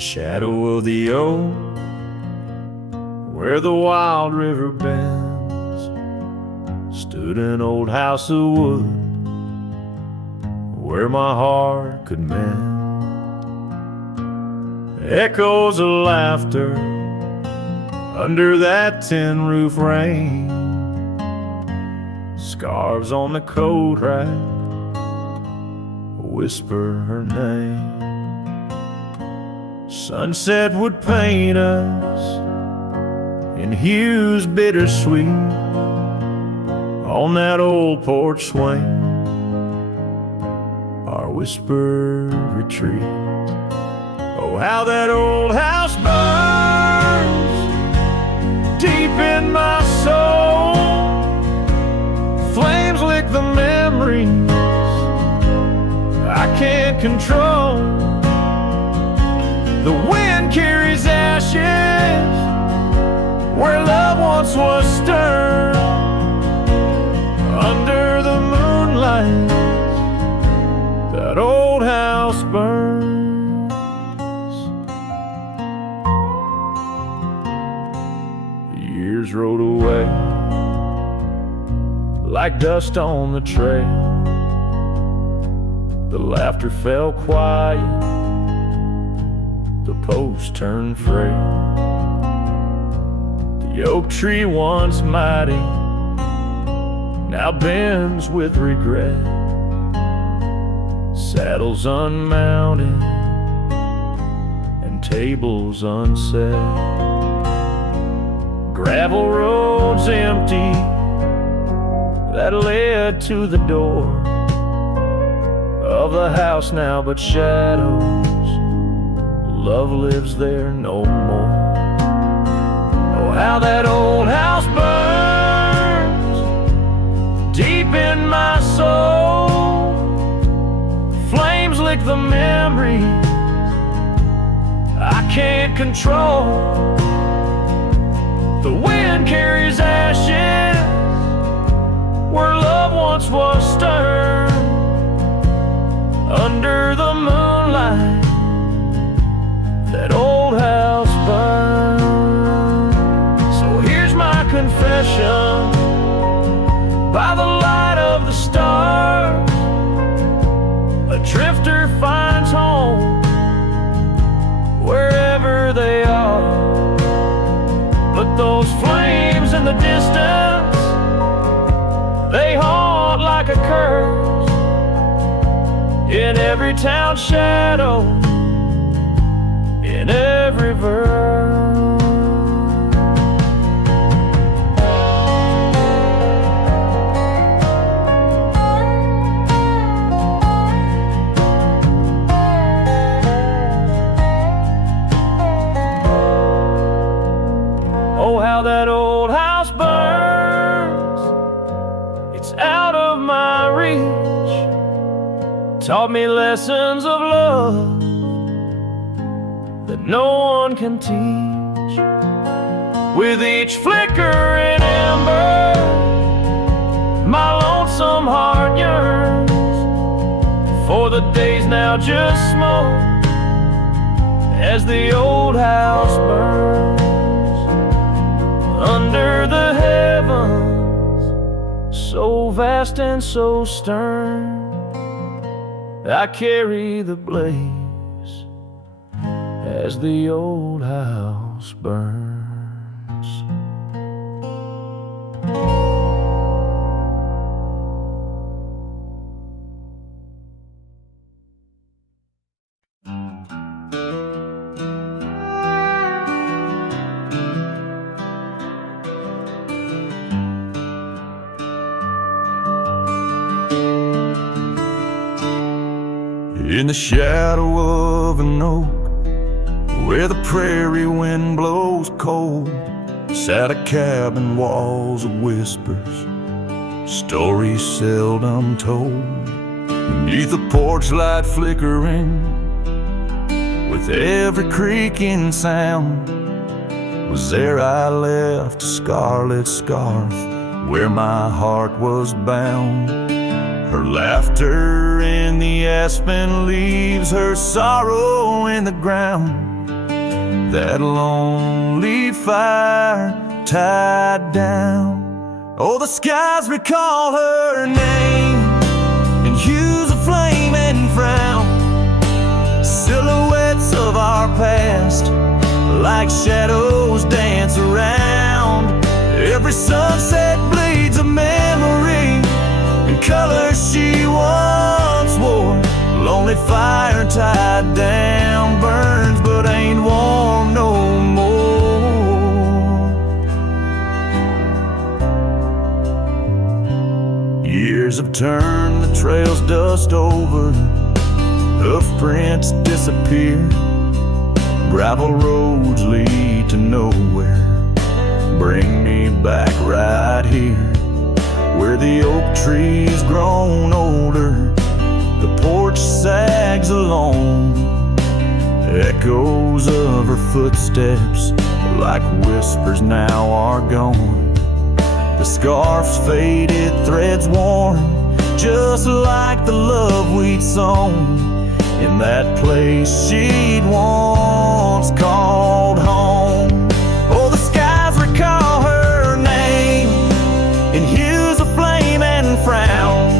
shadow of the oak, where the wild river bends, stood an old house of wood where my heart could mend. Echoes of laughter under that tin roof rain, scarves on the coat rack whisper her name. Sunset would paint us in hues bittersweet on that old porch swing, our whispered retreat. Oh, how that old house burns deep in my soul. Flames lick the memories I can't control. The wind carries ashes where love once was stirred. Under the moonlight, that old house burns. Years rolled away like dust on the trail. The laughter fell quiet, the post turned frail. The oak tree once mighty now bends with regret. Saddles unmounted and tables unset. Gravel roads empty that led to the door of the house now but shadows. Love lives there no more. Oh, how that old house burns deep in my soul. Flames lick the memories I can't control. The wind carries ashes where love once was stirred. Under the moonlight, that old house burns. So here's my confession by the light of the stars. A drifter finds home wherever they are. But those flames in the distance, they haunt like a curse in every town shadow, in every verse. Oh, how that old house burns, it's out of my reach. Taught me lessons of love that no one can teach. With each flickering ember, my lonesome heart yearns for the days now just smoke as the old house burns. Under the heavens, so vast and so stern, I carry the blaze as the old house burns. In the shadow of an oak, where the prairie wind blows cold, sat a cabin, walls of whispers, stories seldom told. Beneath the porch light flickering, with every creaking sound, was there I left a scarlet scarf where my heart was bound. Her laughter in the aspen leaves, her sorrow in the ground, that lonely fire tied down. Oh, the skies recall her name in hues of flame and frown. Silhouettes of our past, like shadows, dance around. Every sunset bleeds a memory in colors she once wore. Lonely fire tied down, burns but ain't warm no more. Years have turned the trails dust over, hoof prints disappear, gravel roads lead to nowhere. Bring me back right here, where the oak tree's grown older, the porch sags along. Echoes of her footsteps, like whispers, now are gone. The scarf's faded, threads worn, just like the love we'd sown in that place she'd once called home. Oh, the skies recall her name in hues of flame and frown.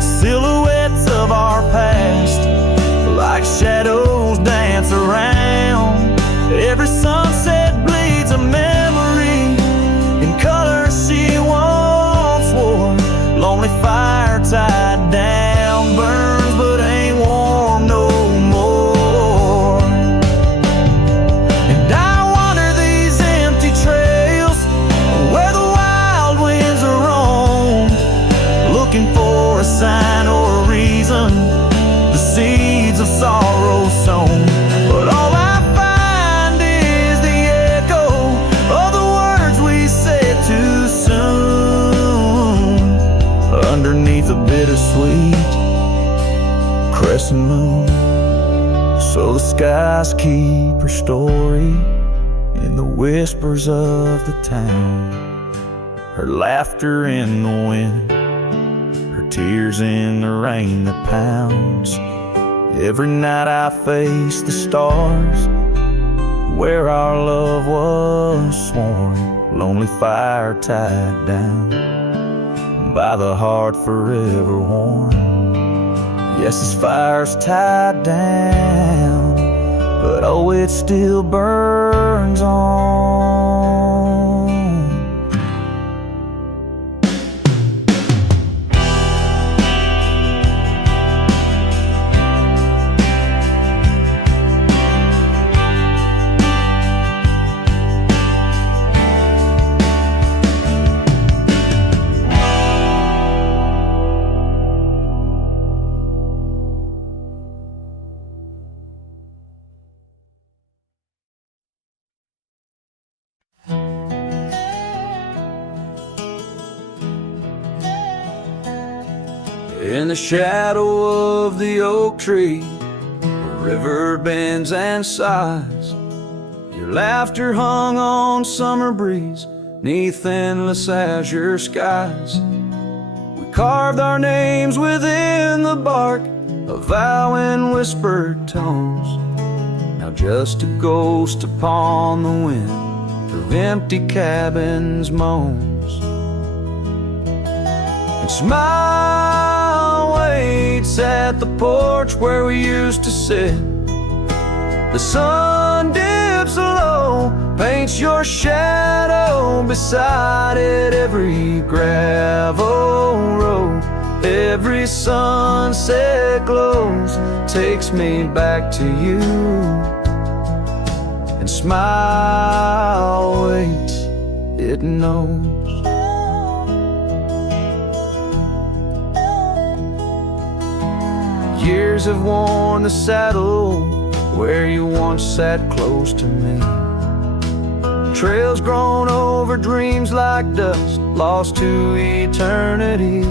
Silhouettes of our past, like shadows, dance around. Every sunset bleeds a memory in colors she once wore. Lonely fire tied down, burns but ain't warm no more. And I wander these empty trails where the wild winds are roamed, looking for a sign or a reason, the seeds of sorrow sown. But all I find is the echo of the words we said too soon, underneath a bittersweet crescent moon. So the skies keep her story in the whispers of the town, her laughter in the wind, her tears in the rain that pounds. Every night I face the stars where our love was sworn. Lonely fire tied down by the heart forever worn. Yes, this fire's tied down, but oh, it still burns on. In the shadow of the oak tree, the river bends and sighs. Your laughter hung on summer breeze, 'neath endless azure skies. We carved our names within the bark, a vow in whispered tones. Now just a ghost upon the wind, through empty cabins moans. And smile waits at the porch where we used to sit. The sun dips low, paints your shadow beside it. Every gravel road, every sunset glows, takes me back to you. And smile waits, it knows. Years have worn the saddle where you once sat close to me. Trails grown over dreams like dust, lost to eternity.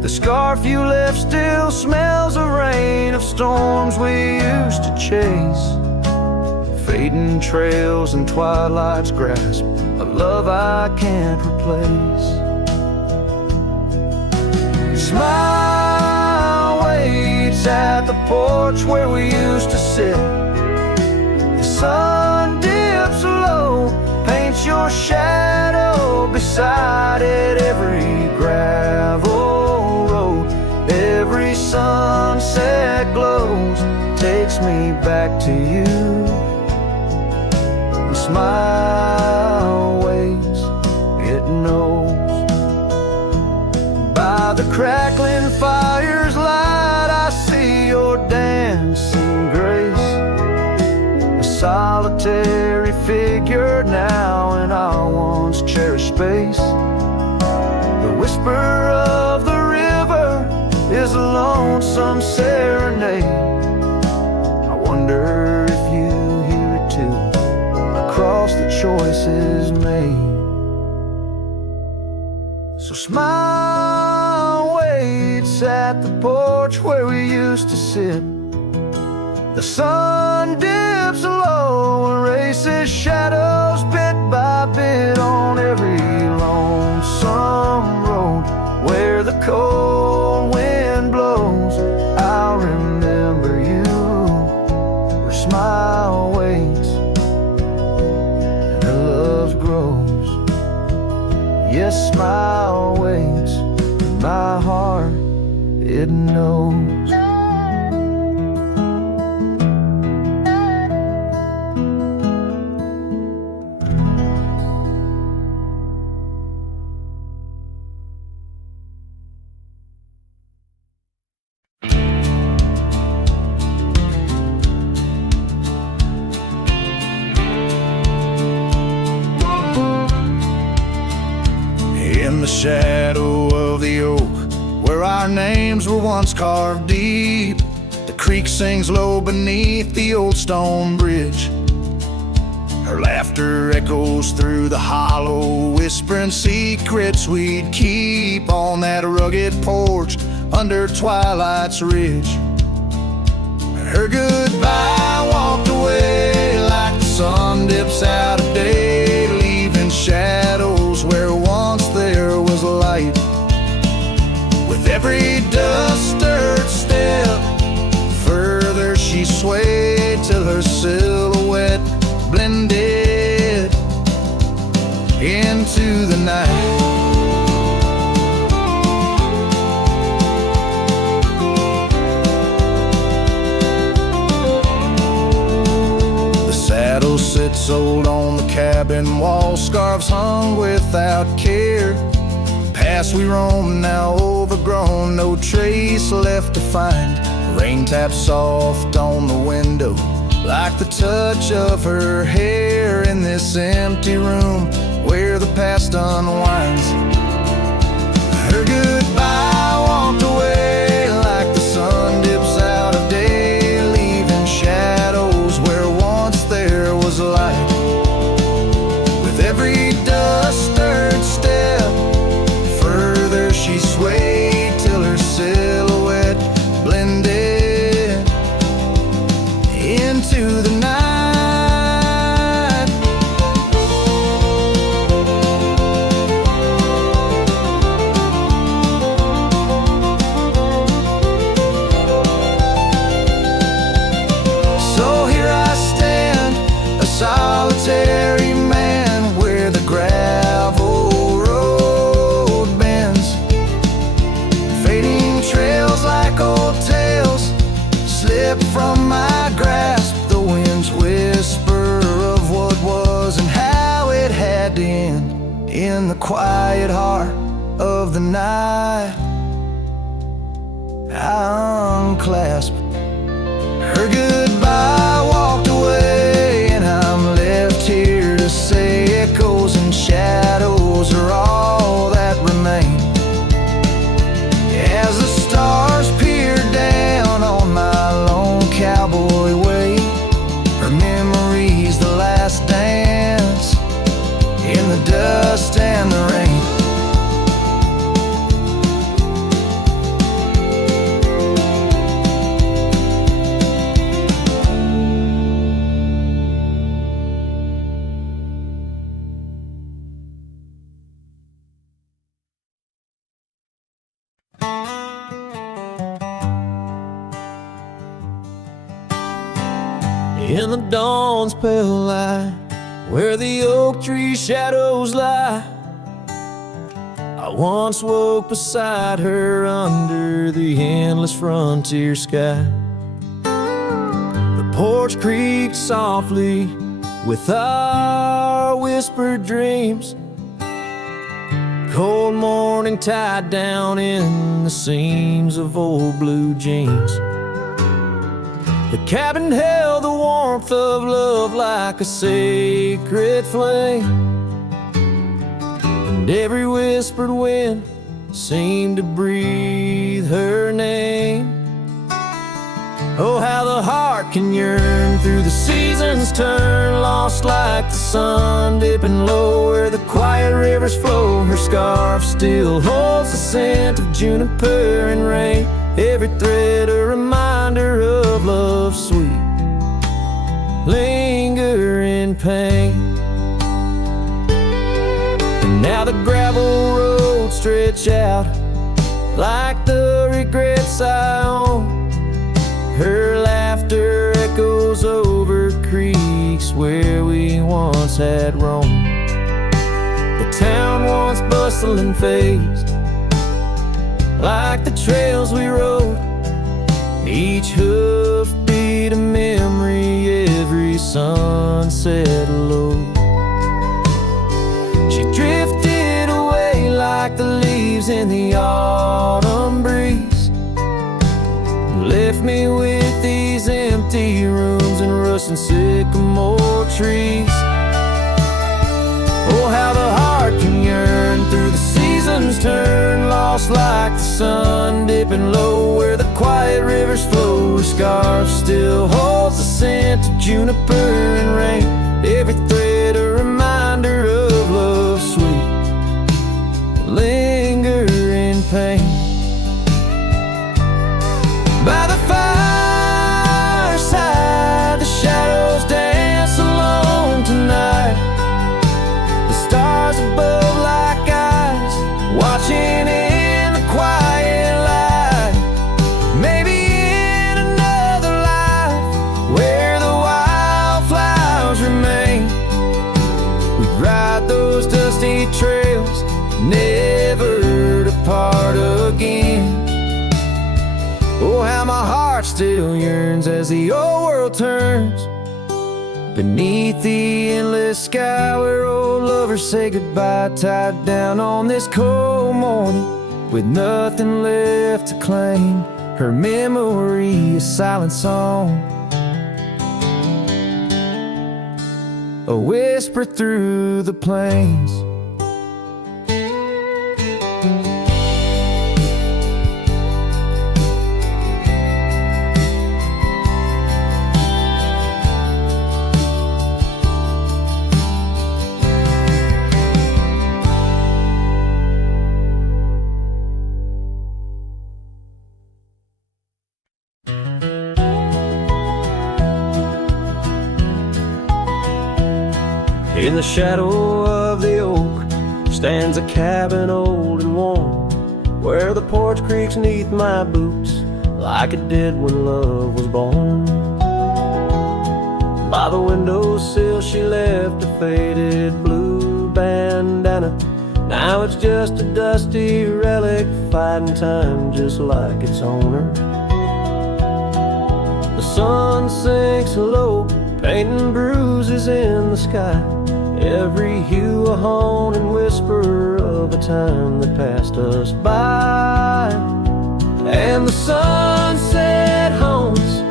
The scarf you left still smells of rain, of storms we used to chase. Fading trails and twilight's grasp, a love I can't replace. Smile waits at the porch where we used to sit. The sun dips low, paints your shadow beside it. Every gravel road, every sunset glows, takes me back to you. The smile waits, it knows. By the crackling fire's light, I see your dancing grace, a solitary figure now in our once cherished space. The whisper of the river is a lonesome serenade. I wonder if you hear it too, across the choices made. So smile waits at the porch where we used to sit. The sun dips low, erases shadows bit by bit on every lonesome road. Where the cold wind blows, I'll remember you. Where smile waits and her love grows. Yes, smile waits, my heart, it knows. In the shadow of the oak, where our names were once carved deep, the creek sings low beneath the old stone bridge. Her laughter echoes through the hollow, whispering secrets we'd keep on that rugged porch under twilight's ridge. Her goodbye walked away like the sun dips out of day, leaving shadows where once there was light. With every dust-stirred step, further she swayed till her silhouette blended into the night. The saddle sits old on the cabin wall, scarves hung without care. Past we roam, now overgrown, no trace left to find. Rain taps soft on the window, like the touch of her hair in this empty room where the past unwinds. Her goodbye walked away like the sun dips out of day, leaving shadows where once there was light. With every dust-stirred step, further she swayed till her silhouette blended into the night. So here I stand, a solitary man, where the gravel road bends. Fading trails like old tales slip from my grasp, the wind's whisper of what was and how it had to end. In the quiet heart of the night, I unclasp her goodbye, walked away, and I'm left here to say echoes and shadows are all that remain. As the stars peer down on my lone cowboy way, her memory's the last dance in the dust and the rain. In the dawn's pale light, where the oak tree shadows lie, I once woke beside her under the endless frontier sky. The porch creaked softly with our whispered dreams, cold morning tied down in the seams of old blue jeans. The cabin held the warmth of love like a sacred flame, and every whispered wind seemed to breathe her name. Oh, how the heart can yearn through the seasons turn, lost like the sun dipping low where the quiet rivers flow. Her scarf still holds the scent of juniper and rain, every thread a reminder of love's sweet lingering pain. And now the gravel roads stretch out like the regrets I own. Her laughter echoes over creeks where we once had roamed. The town once bustling fades like the trails we rode, each hoof beat a memory, every sunset low. She drifted away like the leaves in the autumn breeze, left me with these empty rooms and rusting sycamore trees. Oh, how the heart can yearn through the seasons turn, lost like the sun dipping low where the quiet rivers flow. Her scarf still holds the scent of juniper and rain, every thread a reminder of love's sweet lingering pain. By the fireside, the shadows dance alone tonight, the stars above like eyes watching in the quiet light. Maybe in another life where the wildflowers remain, we'd ride those dusty trails, never to part again. Oh, how my heart still yearns as the old world turns beneath the endless sky where old lovers say goodbye, tied down on this cold morning with nothing left to claim. Her memory, a silent song, a whisper through the plains. In the shadow of the oak stands a cabin old and warm, where the porch creaks neath my boots like it did when love was born. By the windowsill she left a faded blue bandana, now it's just a dusty relic fighting time just like its owner. The sun sinks low, painting bruises in the sky, every hue a hone and whisper of a time that passed us by. And the sunset homes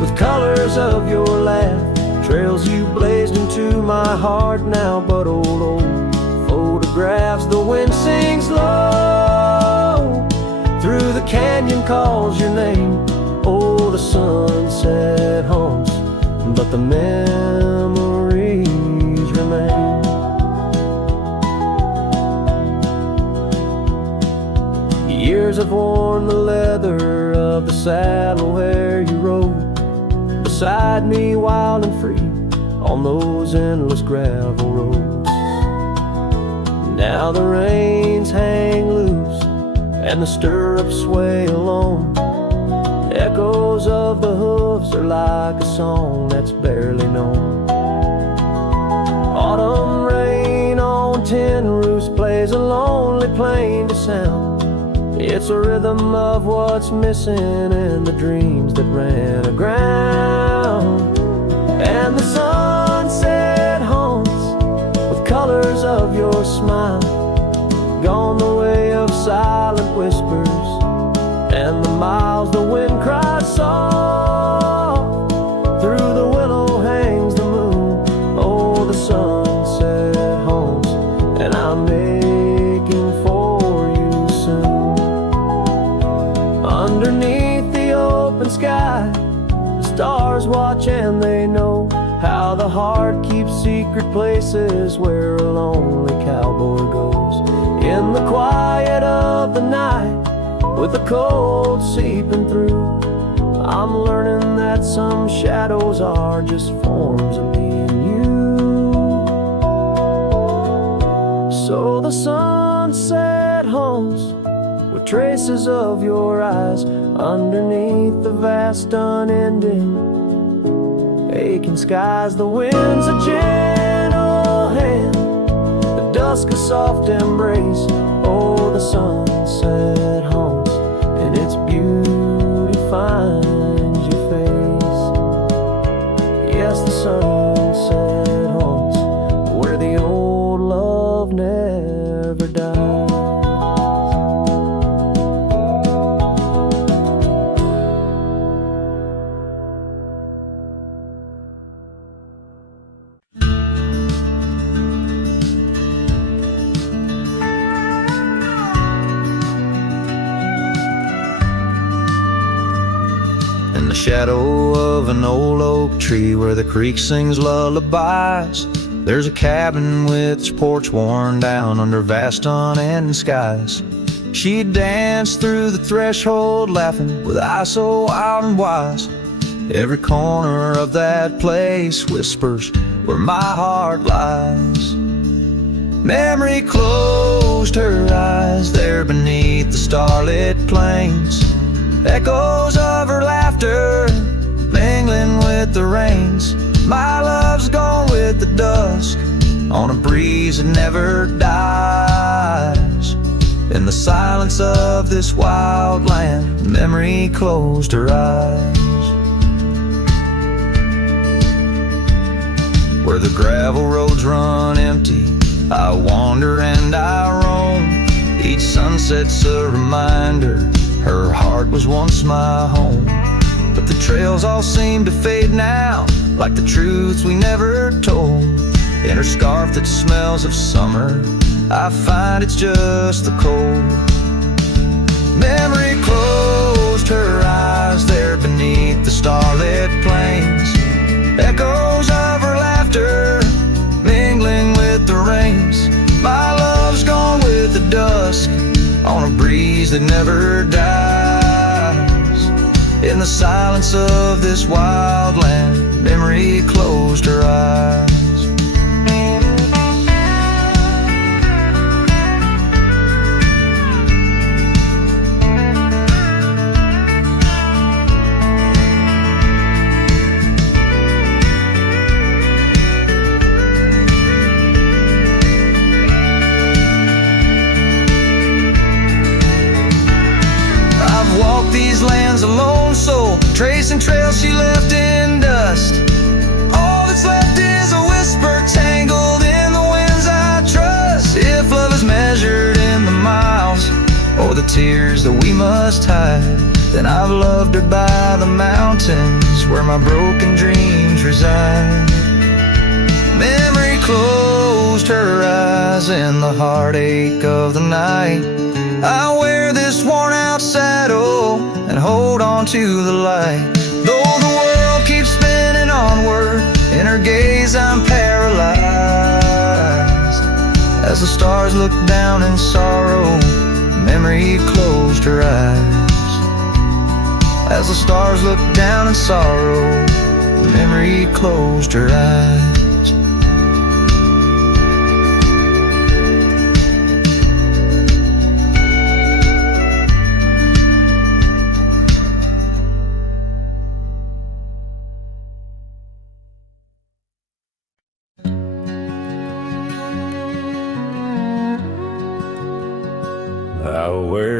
with colors of your laugh, trails you blazed into my heart now but old photographs. The wind sings low through the canyon, calls your name. Oh, the sunset haunts, but the memories remain. Years have worn the leather of the saddle where you rode beside me wild and free on those endless gravel roads. Now the reins hang loose and the stirrups sway alone, Echoes of the hooves are like a song that's barely known. Autumn rain on tin roofs plays a lonely plaintive sound. It's a rhythm of what's missing in the dreams that ran aground. And the sunset haunts with colors of your smile, gone the way of silent whispers and the miles the wind cries soft. Through the willow hangs the moon. Oh, the sunset haunts, and I'm aching for you soon. Underneath the open sky, the stars watch and they know how the heart keeps secret places where a lonely cowboy goes. In the quiet of the night, with the cold seeping through, I'm learning that some shadows are just forms of me and you. So the sunset haunts with traces of your eyes underneath the vast unending aching skies. The wind's a gentle hand, the dusk a soft embrace. Oh, the sunset haunts, and its beauty finds your face. Yes, the sunset haunts where the old love never dies. In the shadow of an old oak tree where the creek sings lullabies, there's a cabin with its porch worn down under vast unending skies. She danced through the threshold laughing with eyes so wild and wise. Every corner of that place whispers where my heart lies. Memory closed her eyes there beneath the starlit plains. Echoes of her laughter mingling with the rains. My love's gone with the dusk on a breeze that never dies. In the silence of this wild land, memory closed her eyes. Where the gravel roads run empty, I wander and I roam. Each sunset's a reminder her heart was once my home. But the trails all seem to fade now, like the truths we never told. In her scarf that smells of summer, I find it's just the cold. Memory closed her eyes there beneath the starlit plains. Echoes of her laughter mingling with the rains. My love's gone with the dusk on a breeze that never dies. In the silence of this wild land, memory closed her eyes. These lands a lone soul, tracing trails she left in dust. All that's left is a whisper tangled in the winds I trust. If love is measured in the miles or the tears that we must hide, then I've loved her by the mountains where my broken dreams reside. Memory closed her eyes in the heartache of the night. I wear this worn out saddle and hold on to the light. Though the world keeps spinning onward, in her gaze I'm paralyzed. As the stars look down in sorrow, memory closed her eyes. As the stars look down in sorrow, memory closed her eyes.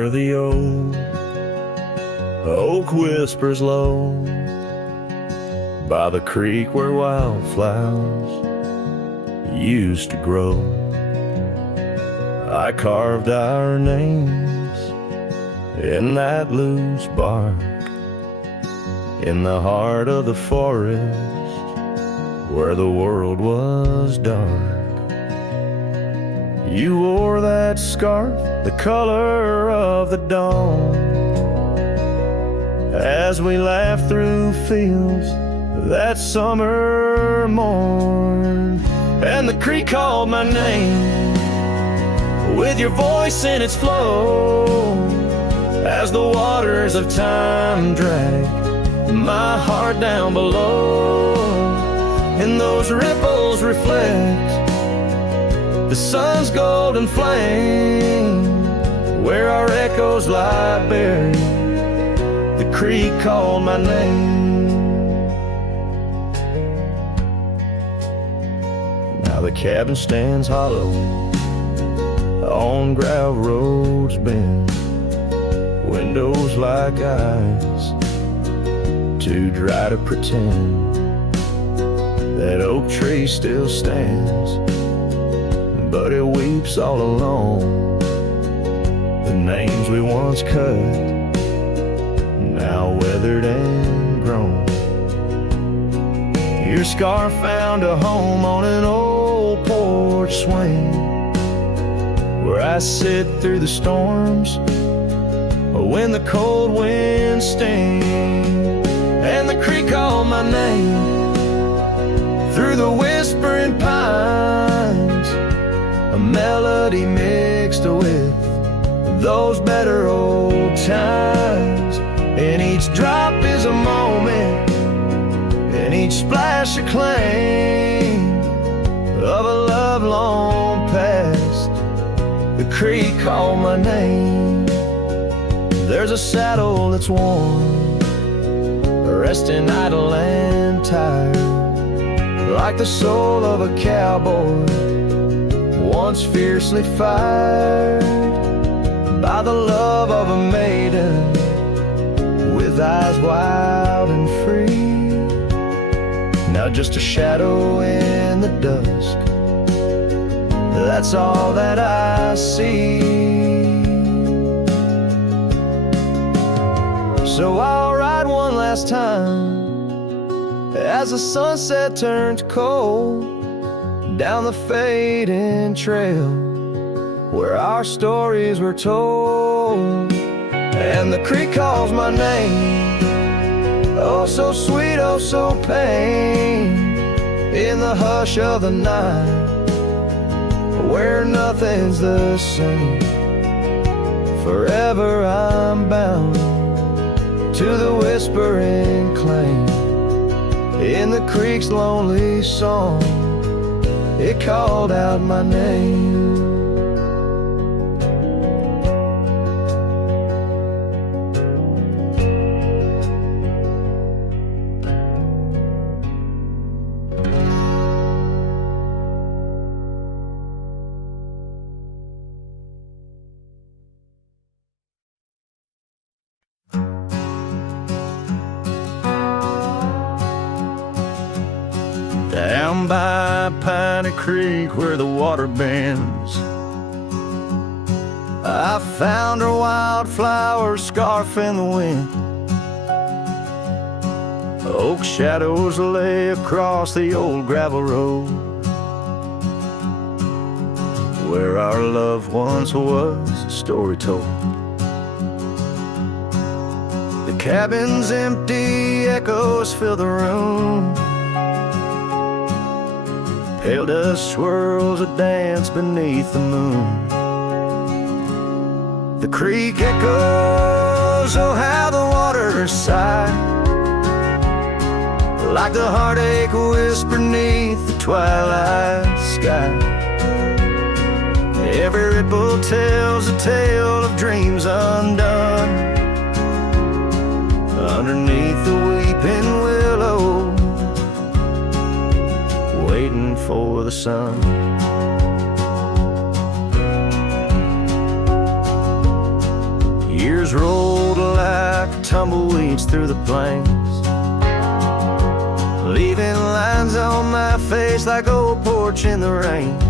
where the old oak whispers low, by the creek where wildflowers used to grow. I carved our names in that loose bark, in the heart of the forest where the world was dark. You wore that scarf, the color of the dawn, as we laughed through fields that summer morn. And the creek called my name with your voice in its flow, as the waters of time dragged my heart down below. And those ripples reflect the sun's golden flame, where our echoes lie buried. The creek called my name. Now the cabin stands hollow on gravel roads bend, windows like eyes too dry to pretend. That oak tree still stands, but it weeps all alone. The names we once cut, now weathered and grown. Your scarf found a home on an old porch swing, where I sit through the storms when the cold winds sting. And the creek called my name through the whispering pines, a melody mixed with those better old times. And each drop is a moment, and each splash a claim of a love long past. The creek called my name. There's a saddle that's worn, resting idle and tired, like the soul of a cowboy once fiercely fired by the love of a maiden with eyes wild and free. Now just a shadow in the dusk, that's all that I see. So I'll ride one last time as the sunset turns cold, down the fading trail where our stories were told. And the creek calls my name, oh so sweet, oh so pain, in the hush of the night, where nothing's the same. Forever I'm bound to the whispering claim in the creek's lonely song. It called out my name. Down by Piney Creek where the water bends, I found her wildflower scarf in the wind. Oak shadows lay across the old gravel road, where our love once was a story told. The cabin's empty, echoes fill the room. Pale dust swirls a dance beneath the moon. The creek echoes, oh how the waters sigh, like the heartache whisper neath the twilight sky. Every ripple tells a tale of dreams undone, underneath the weeping willow, waiting for the sun. Tears rolled like tumbleweeds through the plains, leaving lines on my face like old porch in the rain.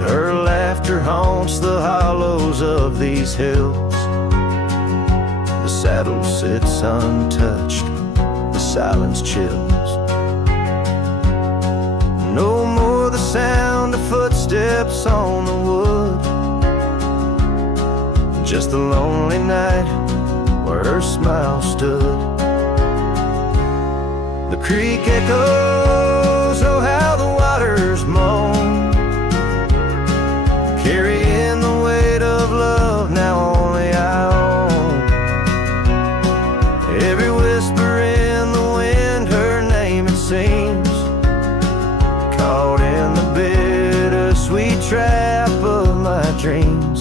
Her laughter haunts the hollows of these hills. The saddle sits untouched, the silence chills. No more the sound of footsteps on the wood, just the lonely night where her smile stood. The creek echoes, oh how the waters moan, carrying the weight of love now only I own. Every whisper in the wind, her name it seems, caught in the bittersweet trap of my dreams.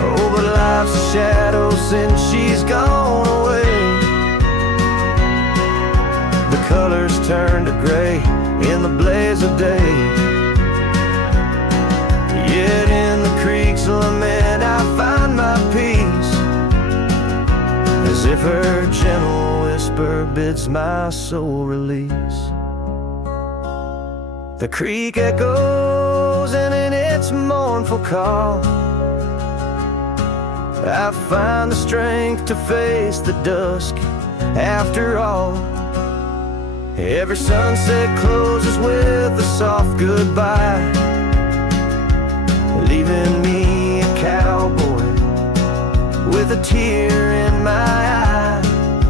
Oh, but life's a shadow since she's gone away. The colors turn to gray in the blaze of day. Yet in the creek's lament I find my peace, as if her gentle whisper bids my soul release. The creek echoes, and in its mournful call I find the strength to face the dusk after all. Every sunset closes with a soft goodbye, leaving me a cowboy with a tear in my eye.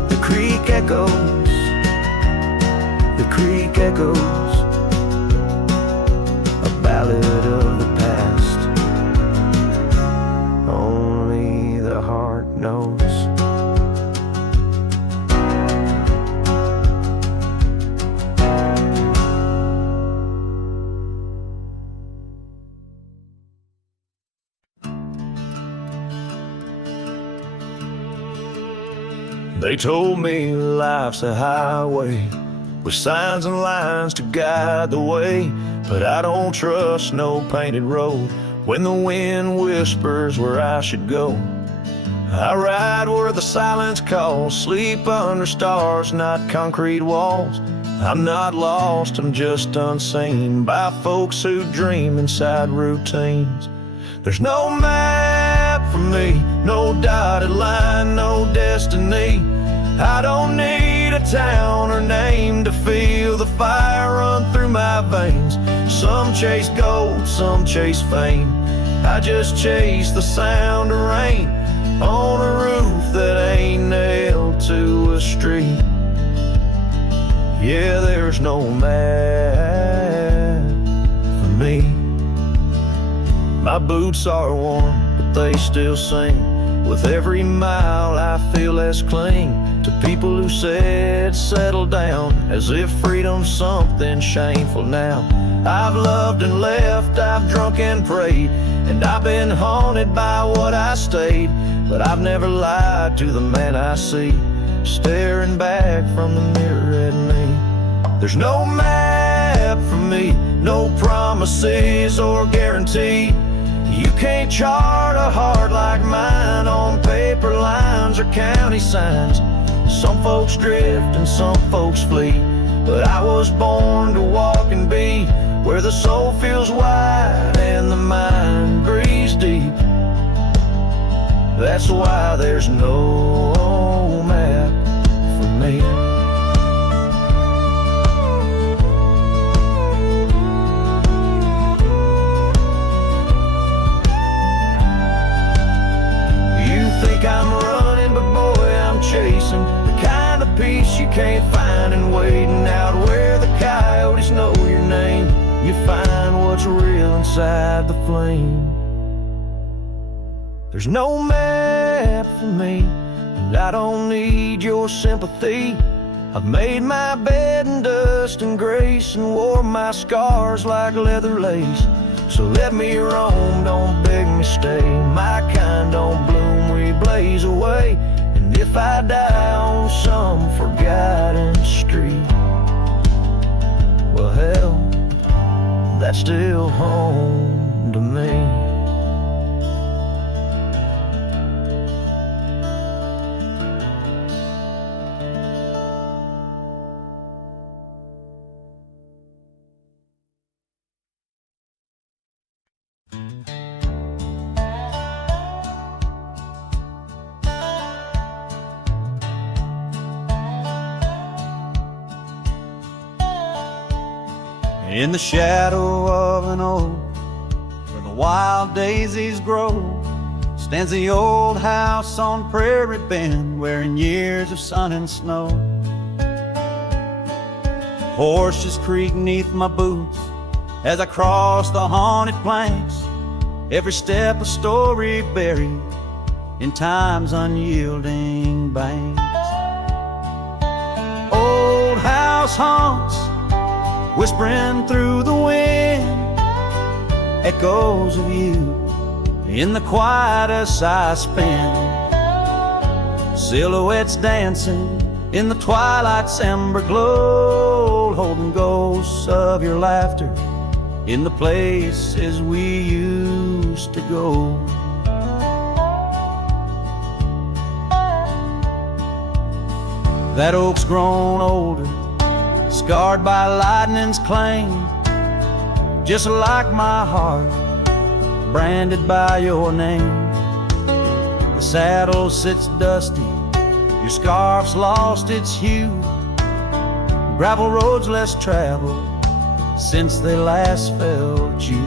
The creek echoes, the creek echoes, a ballad of the past only the heart knows. They told me life's a highway with signs and lines to guide the way, but I don't trust no painted road when the wind whispers where I should go. I ride where the silence calls, sleep under stars, not concrete walls. I'm not lost, I'm just unseen by folks who dream inside routines. There's no map for me, no dotted line, no destiny. I don't need a town or name to feel the fire run through my veins. Some chase gold, some chase fame. I just chase the sound of rain on a roof that ain't nailed to a street. Yeah, there's no map for me. My boots are worn, but they still sing. With every mile I feel less cling to people who said settle down, as if freedom's something shameful now. I've loved and left, I've drunk and prayed, and I've been haunted by what I stayed. But I've never lied to the man I see, staring back from the mirror at me. There's no map for me, no promises or guarantee. You can't chart a heart like mine on paper lines or county signs. Some folks drift and some folks flee, but I was born to walk and be where the soul feels wide and the mind breathes deep. That's why there's no map for me. I'm running, but boy, I'm chasing the kind of peace you can't find in waiting out where the coyotes know your name. You find what's real inside the flame. There's no map for me, and I don't need your sympathy. I've made my bed in dust and grace and wore my scars like leather lace. So let me roam, don't beg me stay. My kind don't bloom, we blaze away. And if I die on some forgotten street, well hell, that's still home to me. In the shadow of an oak where the wild daisies grow stands the old house on Prairie Bend, wearing years of sun and snow. Horses creak neath my boots as I cross the haunted planks, every step a story buried in time's unyielding banks. Old house haunts, whispering through the wind, echoes of you in the quiet as I spend. Silhouettes dancing in the twilight's ember glow, holding ghosts of your laughter in the places we used to go. That oak's grown older, scarred by lightning's claim, just like my heart, branded by your name. The saddle sits dusty, your scarf's lost its hue, gravel roads less traveled since they last felt you.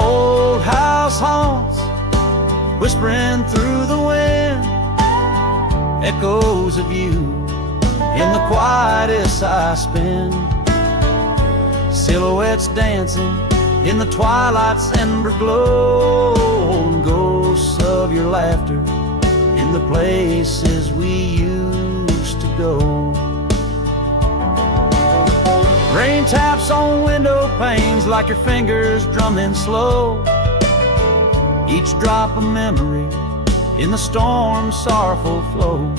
Old house haunts, whispering through the wind, echoes of you in the quietest I spend. Silhouettes dancing in the twilight's ember glow, ghosts of your laughter in the places we used to go. Rain taps on window panes like your fingers drumming slow, each drop a memory in the storm's sorrowful flow.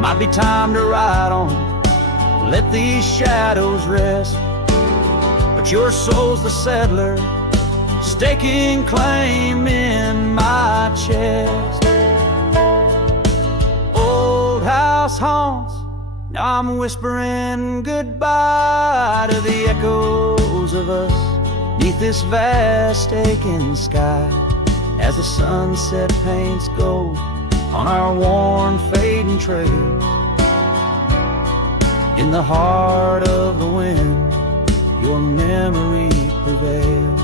Might be time to ride on, let these shadows rest, but your soul's the settler, staking claim in my chest. Old house haunts, now I'm whispering goodbye to the echoes of us neath this vast aching sky, as the sunset paints gold on our worn fading trails. In the heart of the wind, your memory prevails.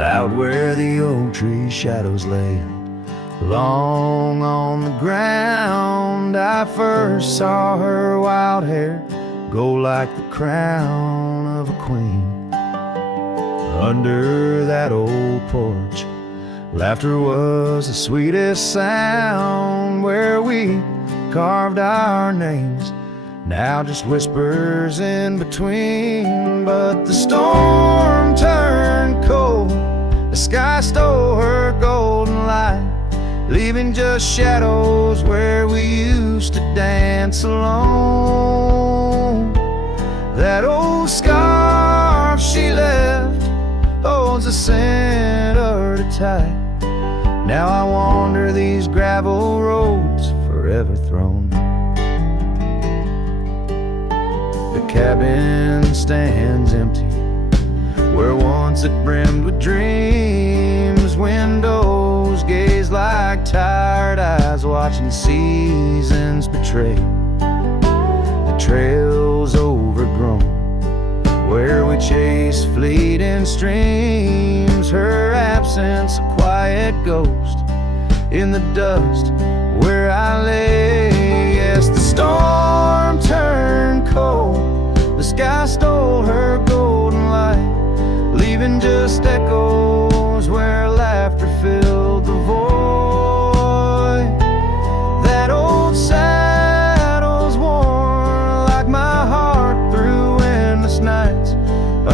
Out where the oak tree shadows lay long on the ground, I first saw her wild hair go like the crown of a queen. Under that old porch, laughter was the sweetest sound, where we carved our names, now just whispers in between. But the storm turned cold, the sky stole her golden light, leaving just shadows where we used to dance alone. That old scarf she left holds a scent of her tight. Now I wander these gravel roads forever thrown. The cabin stands empty where once it brimmed with dreams. Windows gaze like tired eyes watching seasons betray. The trail's overgrown where we chase fleeting streams. Her absence a quiet ghost in the dust where I lay. Yes, the storm turned cold, the sky stole her golden light, leaving just echoes where laughter filled the void. That old saddle's worn like my heart through endless nights.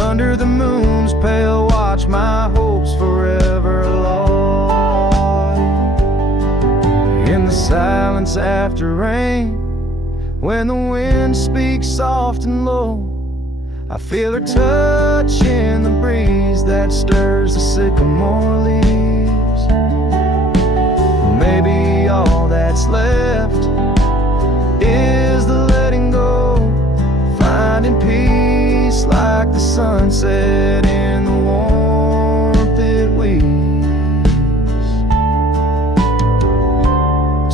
Under the moon's pale watch, my hopes forever lost. In the silence after rain, when the wind speaks soft and low, I feel her touch in the breeze that stirs the sycamore leaves. Maybe all that's left is the sunset in the warmth it weaves.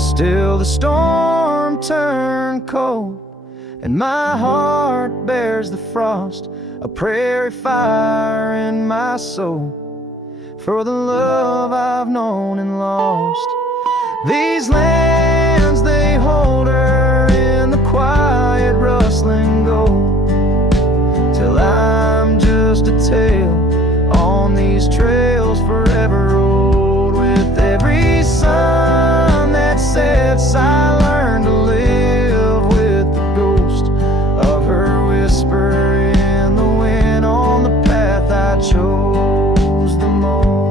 Still the storm turned cold, and my heart bears the frost, a prairie fire in my soul, for the love I've known and lost. These lands, they hold her in the quiet rustling gold, till I'm just a tale on these trails forever old. With every sun that sets, I learn to live with the ghost of her whisper in the wind on the path I chose the most.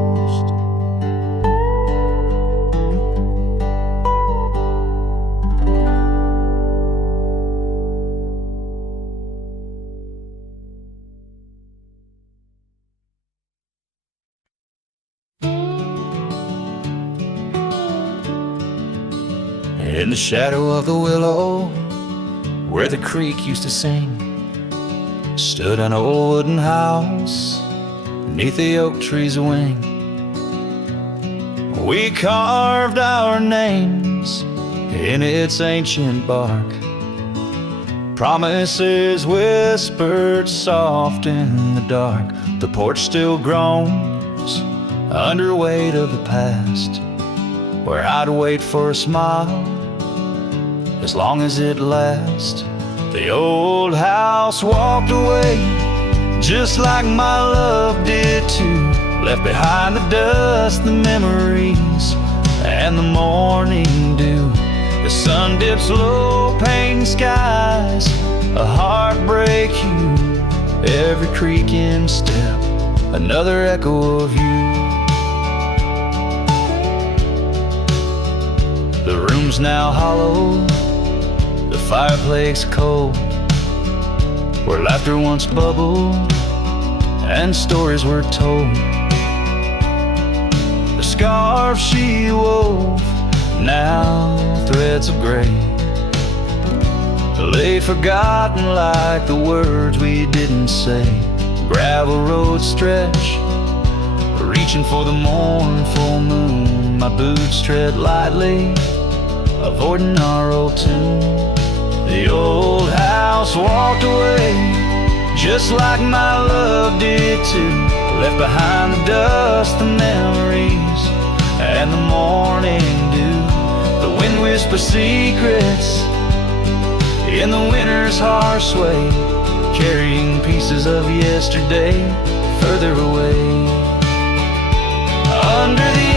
In the shadow of the willow, where the creek used to sing, stood an old wooden house beneath the oak tree's wing. We carved our names in its ancient bark, promises whispered soft in the dark. The porch still groans under weight of the past, where I'd wait for a smile as long as it lasts. The old house walked away, just like my love did too. Left behind the dust, the memories, and the morning dew. The sun dips low, painting skies, a heartbreak hue. Every creaking step, another echo of you. The room's now hollow, the fireplace cold, where laughter once bubbled and stories were told. The scarf she wove, now threads of gray, lay forgotten like the words we didn't say. Gravel roads stretch, reaching for the mournful moon. My boots tread lightly, avoiding our old tune. The old house walked away, just like my love did too. Left behind the dust, the memories, and the morning dew. The wind whispers secrets in the winter's harsh sway, carrying pieces of yesterday further away. Under the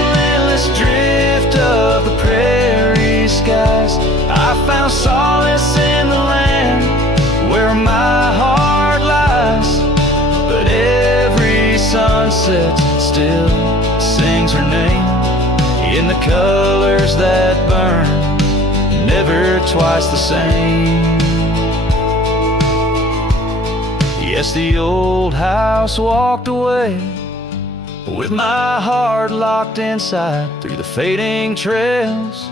endless drift of the prairie skies, I found solace in the land where my heart lies. But every sunset still sings her name in the colors that burn, never twice the same. Yes, the old house walked away, with my heart locked inside, through the fading trails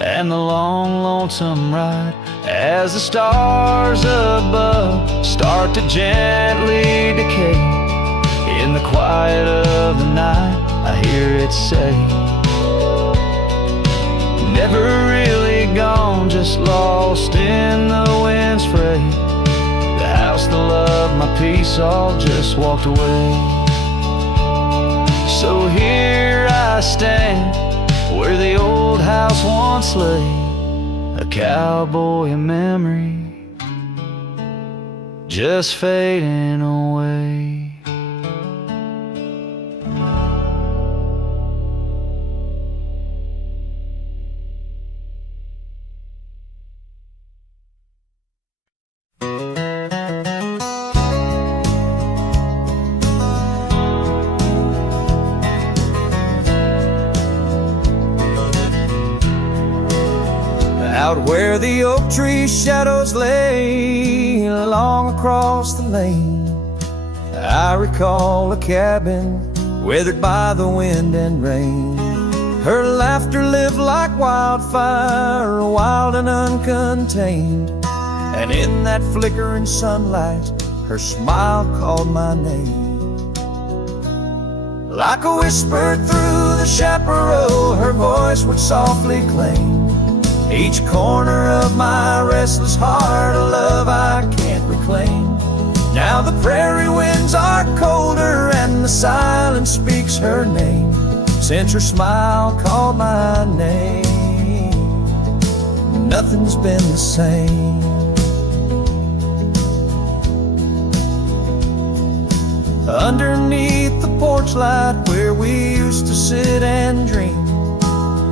and the long, lonesome ride. As the stars above start to gently decay, in the quiet of the night I hear it say, never really gone, just lost in the wind's fray. The house, the love, my peace, all just walked away. So here I stand, where the old house once lay, a cowboy in memory, just fading away. Out where the oak tree shadows lay along across the lane, I recall a cabin weathered by the wind and rain. Her laughter lived like wildfire, wild and uncontained, and in that flickering sunlight her smile called my name. Like a whisper through the chaparral, her voice would softly claim each corner of my restless heart, a love I can't reclaim. Now the prairie winds are colder and the silence speaks her name. Since her smile called my name, nothing's been the same. Underneath the porch light where we used to sit and dream,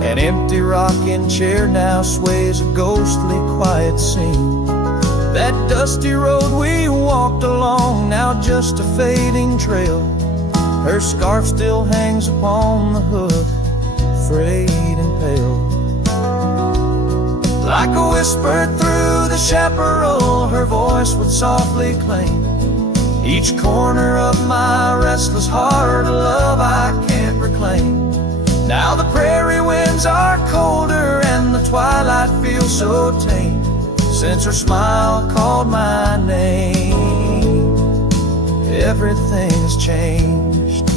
an empty rocking chair now sways a ghostly quiet scene. That dusty road we walked along, now just a fading trail. Her scarf still hangs upon the hook, frayed and pale. Like a whisper through the chaparral, her voice would softly claim each corner of my restless heart, a love I can't reclaim. Now the prairie winds are colder and the twilight feels so tame. Since her smile called my name, everything has changed.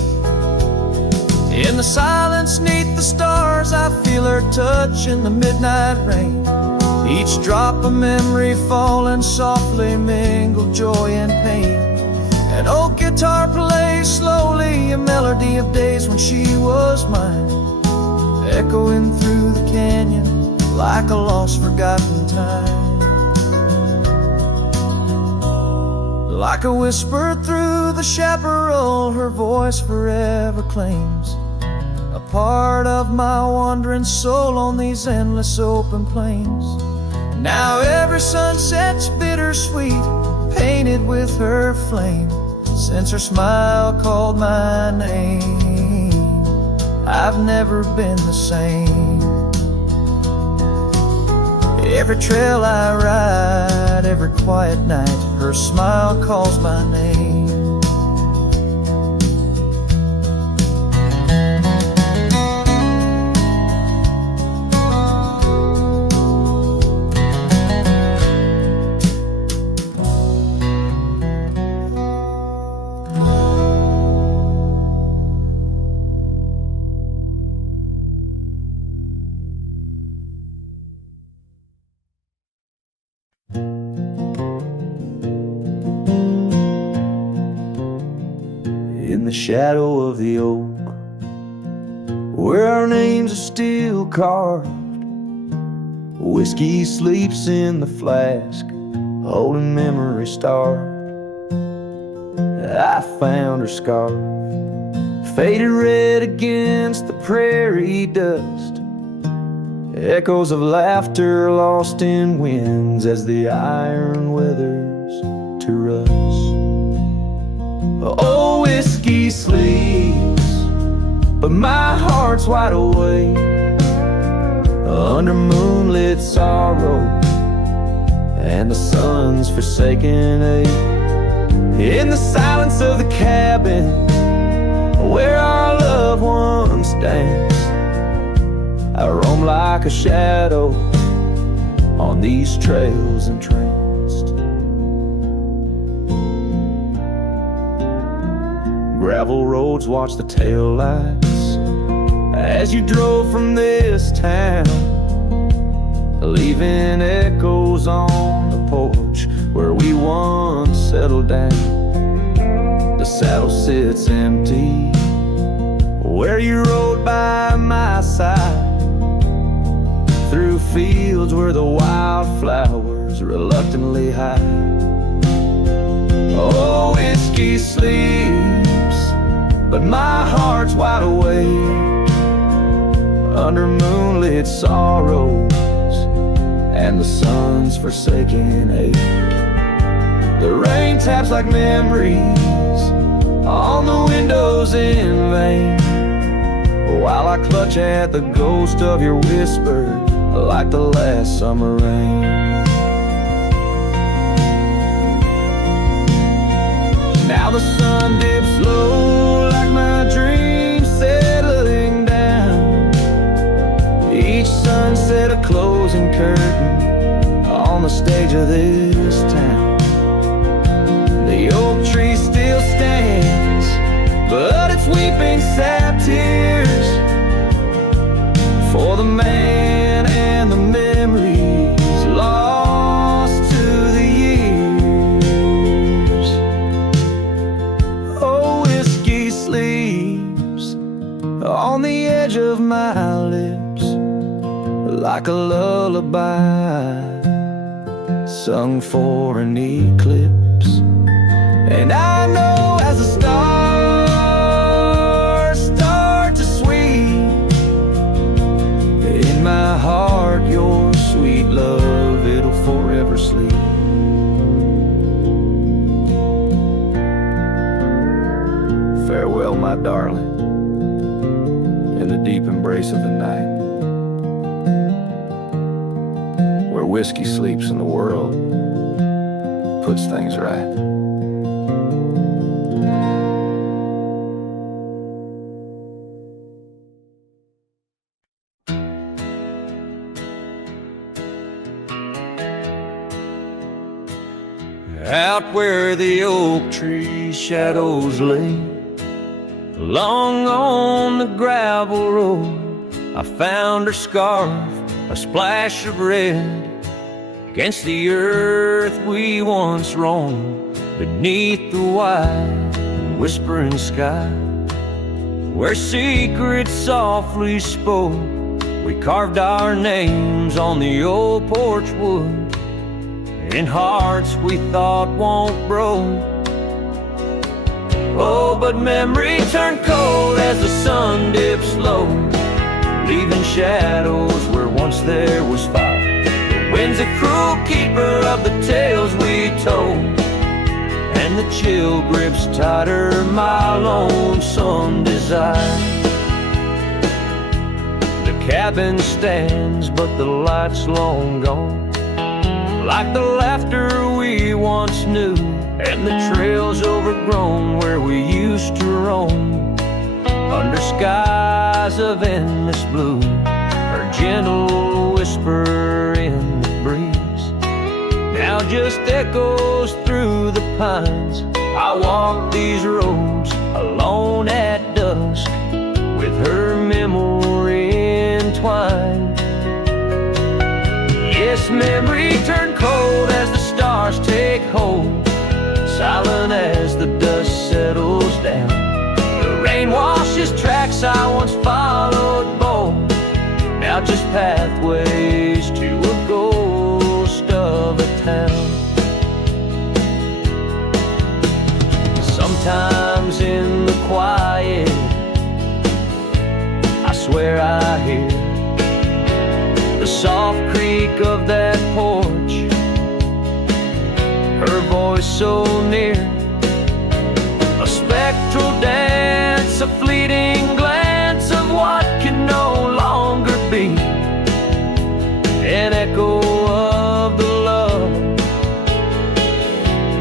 In the silence neath the stars, I feel her touch in the midnight rain. Each drop of memory falling softly mingled joy and pain. An old guitar plays slowly a melody of days when she was mine, echoing through the canyon like a lost forgotten time. Like a whisper through the chaparral, her voice forever claims a part of my wandering soul on these endless open plains. Now every sunset's bittersweet, painted with her flame. Since her smile called my name, I've never been the same. Every trail I ride, every quiet night, her smile calls my name. In the shadow of the oak, where our names are still carved, whiskey sleeps in the flask, holding memory starved. I found her scarf, faded red against the prairie dust, echoes of laughter lost in winds as the iron weathers to rust. Oh, whiskey sleeps, but my heart's wide awake under moonlit sorrow and the sun's forsaken ache. In the silence of the cabin where our loved ones danced, I roam like a shadow on these trails entranced. Gravel roads watch the taillights as you drove from this town, leaving echoes on the porch where we once settled down. The saddle sits empty where you rode by my side, through fields where the wildflowers reluctantly hide. Oh, whiskey sleeps, but my heart's wide awake under moonlit sorrows and the sun's forsaken ache. The rain taps like memories on the windows in vain, while I clutch at the ghost of your whisper like the last summer rain. Now the sun dips low like my dreams settling down, each sunset a closing curtain on the stage of this town. The sleeps on the edge of my lips, like a lullaby sung for an eclipse. And I know as the stars start to sweep, in my heart your sweet love, it'll forever sleep. Farewell, my darling, in the deep embrace of the night, where whiskey sleeps and the world puts things right. Out where the oak tree shadows lay, along on the gravel road, I found her scarf, a splash of red, against the earth we once roamed, beneath the wide and whispering sky, where secrets softly spoke. We carved our names on the old porch wood, in hearts we thought won't broke. Oh, but memory turned cold as the sun dips low, leaving shadows where once there was fire. The wind's a cruel keeper of the tales we told, and the chill grips tighter my lonesome desire. The cabin stands, but the light's long gone, like the laughter we once knew, and the trails overgrown where we used to roam, under skies of endless blue. Her gentle whisper in the breeze now just echoes through the pines. I walk these roads alone at dusk, with her memory entwined. Yes, memory turned cold as the stars take hold, silent as the dust settles down. The rain washes tracks I once followed bold, now just pathways to a ghost of a town. Sometimes in the quiet, I swear I hear the soft creak of that porch, her voice so near, a spectral dance, a fleeting glance of what can no longer be, an echo of the love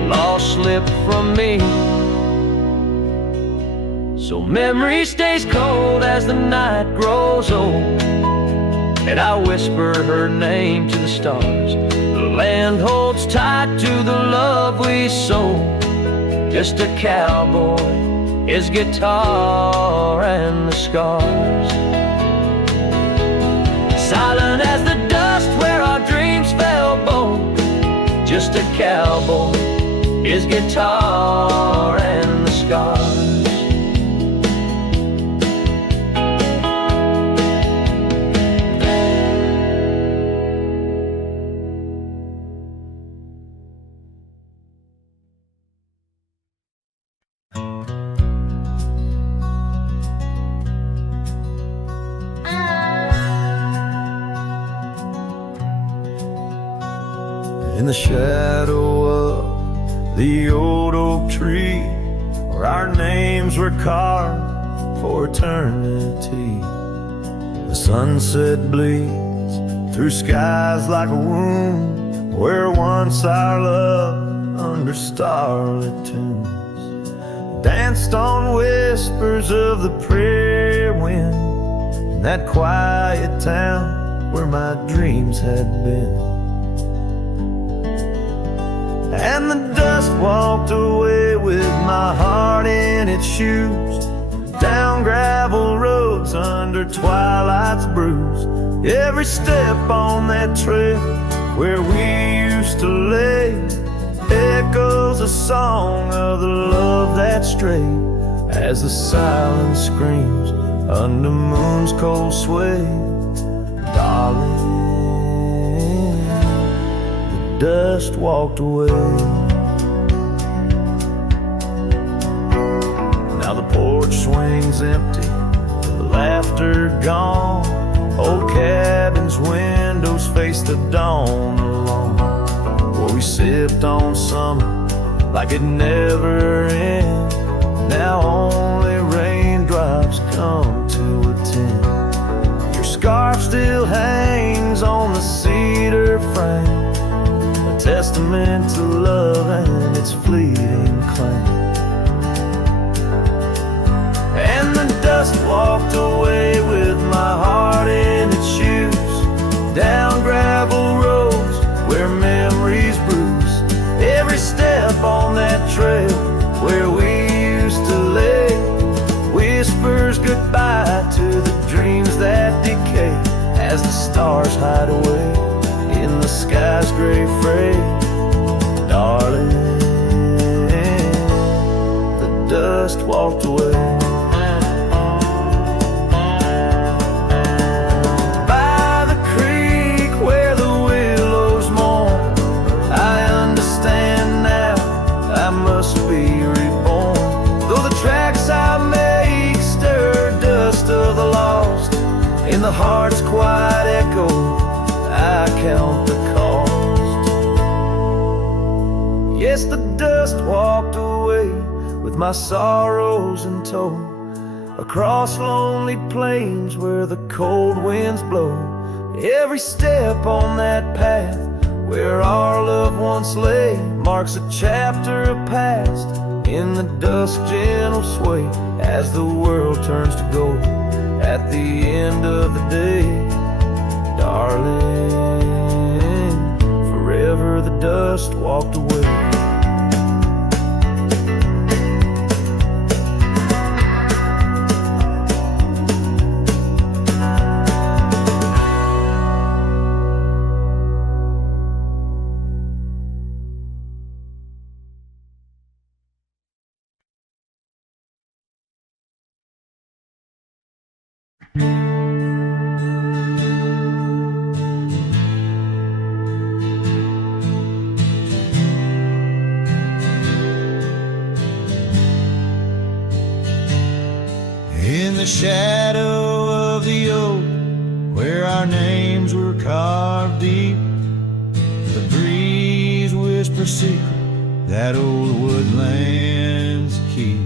lost slipped from me. So memory stays cold as the night grows old, and I whisper her name to the stars. The land holds tight to the love we sold, just a cowboy, his guitar and the scars. Silent as the dust where our dreams fell bold, just a cowboy, his guitar and the scars. In the shadow of the old oak tree, where our names were carved for eternity, the sunset bleeds through skies like a wound, where once our love under starlit tunes danced on whispers of the prairie wind, in that quiet town where my dreams had been. And the dust walked away with my heart in its shoes, down gravel roads under twilight's bruise. Every step on that trail where we used to lay echoes a song of the love that strayed as the silence screams under moon's cold sway. Darling, the dust walked away. Now the porch swings empty, the laughter gone. Old cabin's windows face the dawn alone, where we sipped on summer like it never ends. Now only raindrops come to attend. Your scarf still hangs on the cedar frame, a testament to love and its fleeting claim. And the dust walked away with my heart in its shoes, down gravel roads where memories bruise. Every step on that trail where we used to lay whispers goodbye to the dreams that decay, as the stars hide away in the sky's gray fray. Darling, the dust walked away. In the heart's quiet echo, I count the cost. Yes, the dust walked away with my sorrows in tow, across lonely plains where the cold winds blow. Every step on that path where our loved ones lay marks a chapter of past in the dusk's gentle sway, as the world turns to gold at the end of the day. Darling, forever the dust walked away. In the shadow of the oak, where our names were carved deep, the breeze whispers secret that old woodlands keep.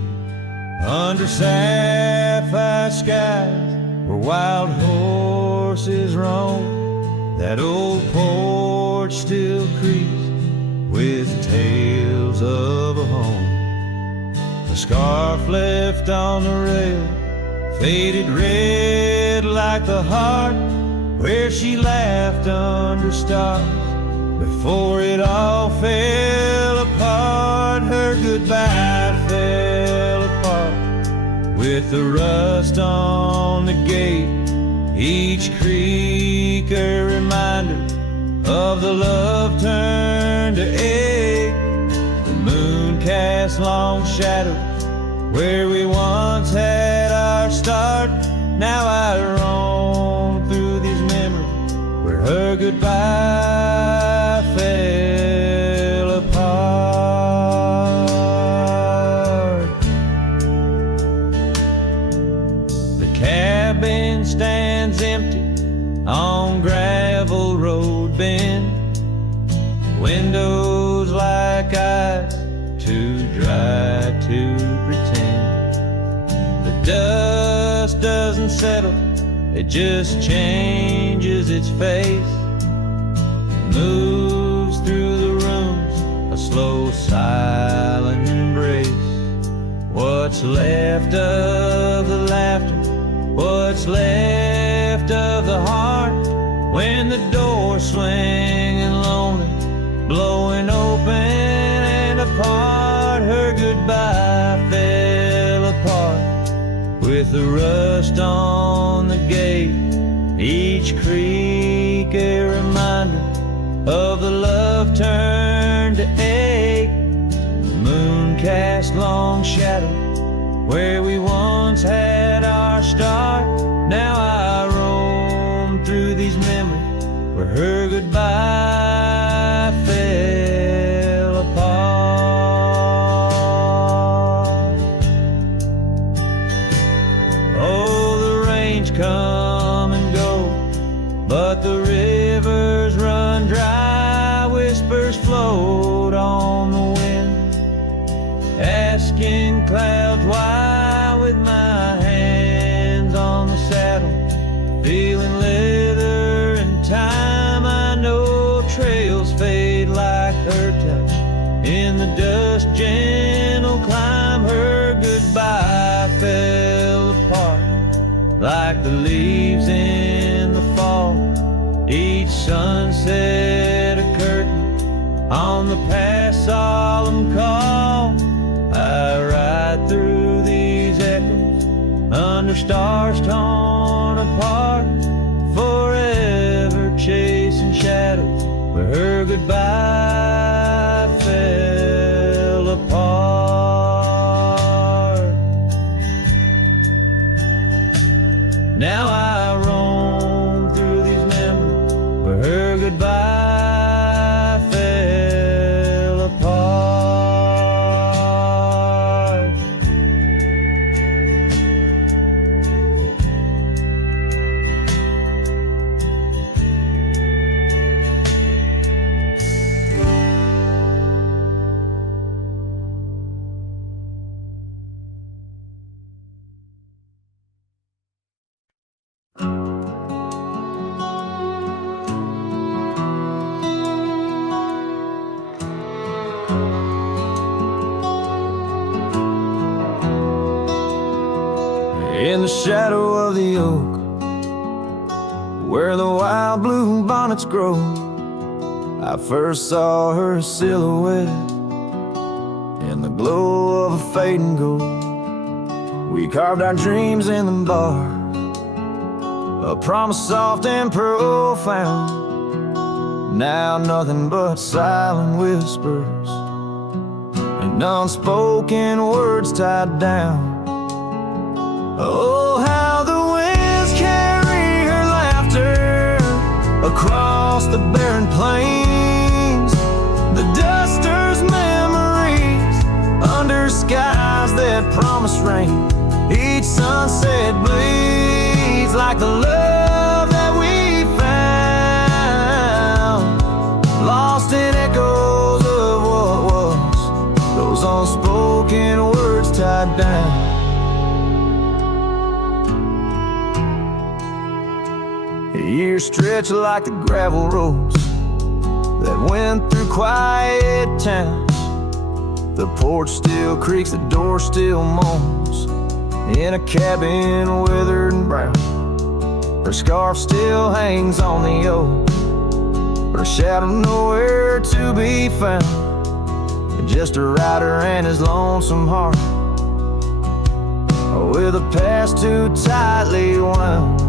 Under sapphire skies where wild horses roam, that old porch still creaks with tales of a home. The scarf left on the rail faded red like the heart where she laughed under stars before it all fell apart. Her goodbye fell apart with the rust on the gate, each creak a reminder of the love turned to ache. The moon cast long shadows where we once had our start. Now I roam through these memories where her goodbye fell apart. The cabin stands empty on gravel road bend, windows like eyes too dry to pretend. The dust doesn't settle, it just changes its face, moves through the rooms, a slow silent embrace. What's left of the laughter, what's left of the heart, when the door's swinging lonely, blowing open and apart. Her goodbye fell apart with the rust on the gate, each creak a reminder of the love turned to ache. The moon cast long shadow where we once had our start. Now I roam through these memories where her goodbye fell apart. Oh, the rains come and go, but the rivers run dry. Whispers float on the wind, asking clouds why. With my hands on the saddle, feeling leather and time, I know trails fade like her touch. In the dust, gentle climb, her goodbye fell apart like the leaves in the fall. Each sunset a curtain on the past solemn call. I ride through these echoes under stars torn apart, forever chasing shadows where her goodbye fell apart. Now I roam through these memories where her goodbye fell apart. In the shadow of the oak, where the wild blue bonnets grow, I first saw her silhouette in the glow of a fading gold. We carved our dreams in the bar, a promise soft and profound. Now nothing but silent whispers and unspoken words tied down. Oh, how the winds carry her laughter across the barren plains, the duster's memories under skies that promise rain. Each sunset bleeds like the love that we found, lost in echoes of what was, those unspoken words tied down. Years stretch like the gravel roads that went through quiet towns. The porch still creaks, the door still moans in a cabin weathered and brown. Her scarf still hangs on the oak, her shadow nowhere to be found. Just a rider and his lonesome heart, with a past too tightly wound.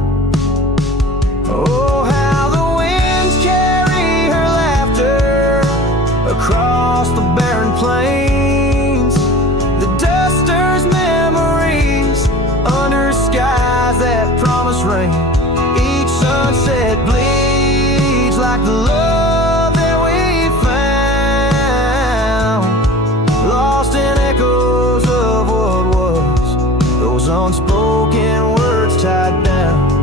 Oh, how the winds carry her laughter across the barren plains, the duster's memories under skies that promise rain. Each sunset bleeds like the love that we found, lost in echoes of what was, those unspoken words tied down.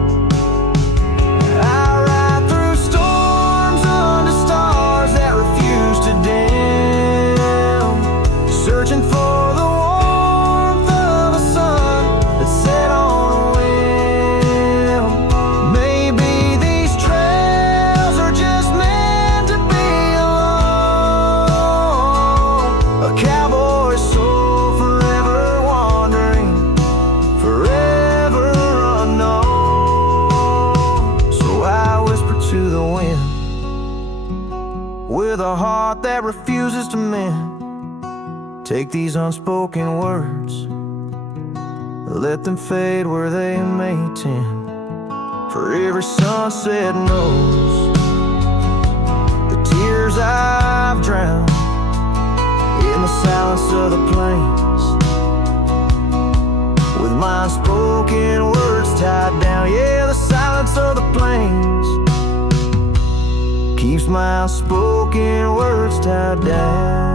With a heart that refuses to mend, take these unspoken words, let them fade where they may tend. For every sunset knows the tears I've drowned in the silence of the plains, my spoken words tied down. Yeah, the silence of the plains keeps my spoken words tied down.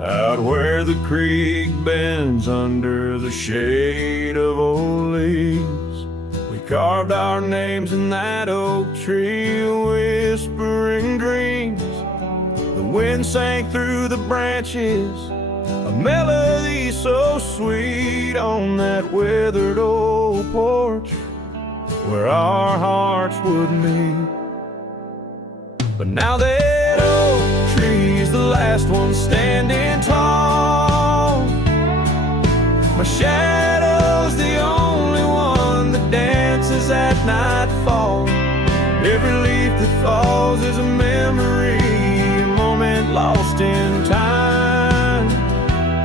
Out where the creek bends under the shade of old leaves, we carved our names in that oak tree, whispering dreams. The wind sang through the branches, a melody so sweet on that weathered old porch where our hearts would meet. But now that oak tree's the last one standing tall, my shadow's the only one that dances at nightfall. Every leaf that falls is a memory, a moment lost in time,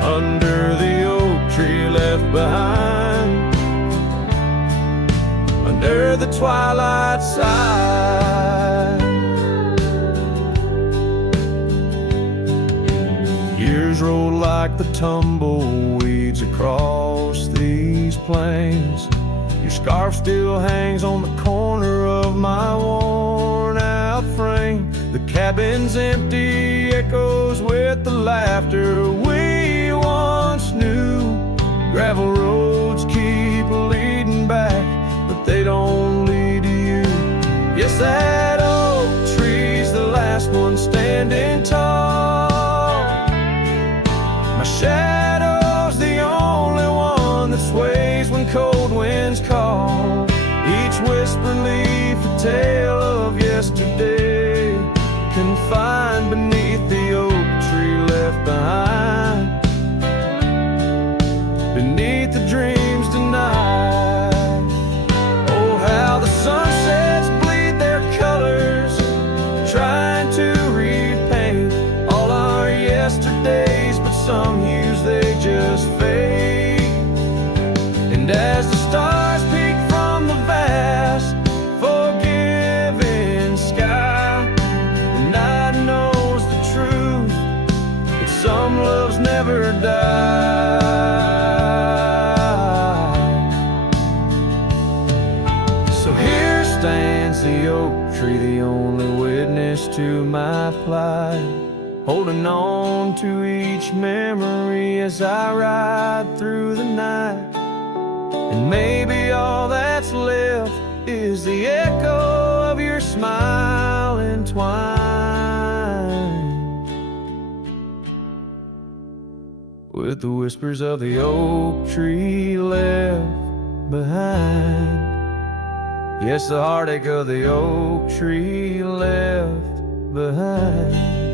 under the oak tree left behind, under the twilight side. Years roll like the tumbleweeds across these plains. Your scarf still hangs on the corner of my worn-out frame. The cabin's empty, echoes with the laughter we once knew. Gravel roads keep leading back, but they don't lead to you. Yes, that oak tree's the last one standing tall. My shadow's the only one that sways when cold winds call. Each whisper leaf a tale of yesterday, confined beneath the oak tree left behind, beneath the dreams denied. Oh, how the sunsets bleed their colors, trying to repaint all our yesterdays, but some hues they just fade. And as the stars peek from the vast, forgiving sky, the night knows the truth, that some loves never die. So here stands the oak tree, the only witness to my plight, holding on to each memory as I ride through the night. And maybe all that's left is the echo of your smile entwined with the whispers of the oak tree left behind. Yes, the heartache of the oak tree left behind.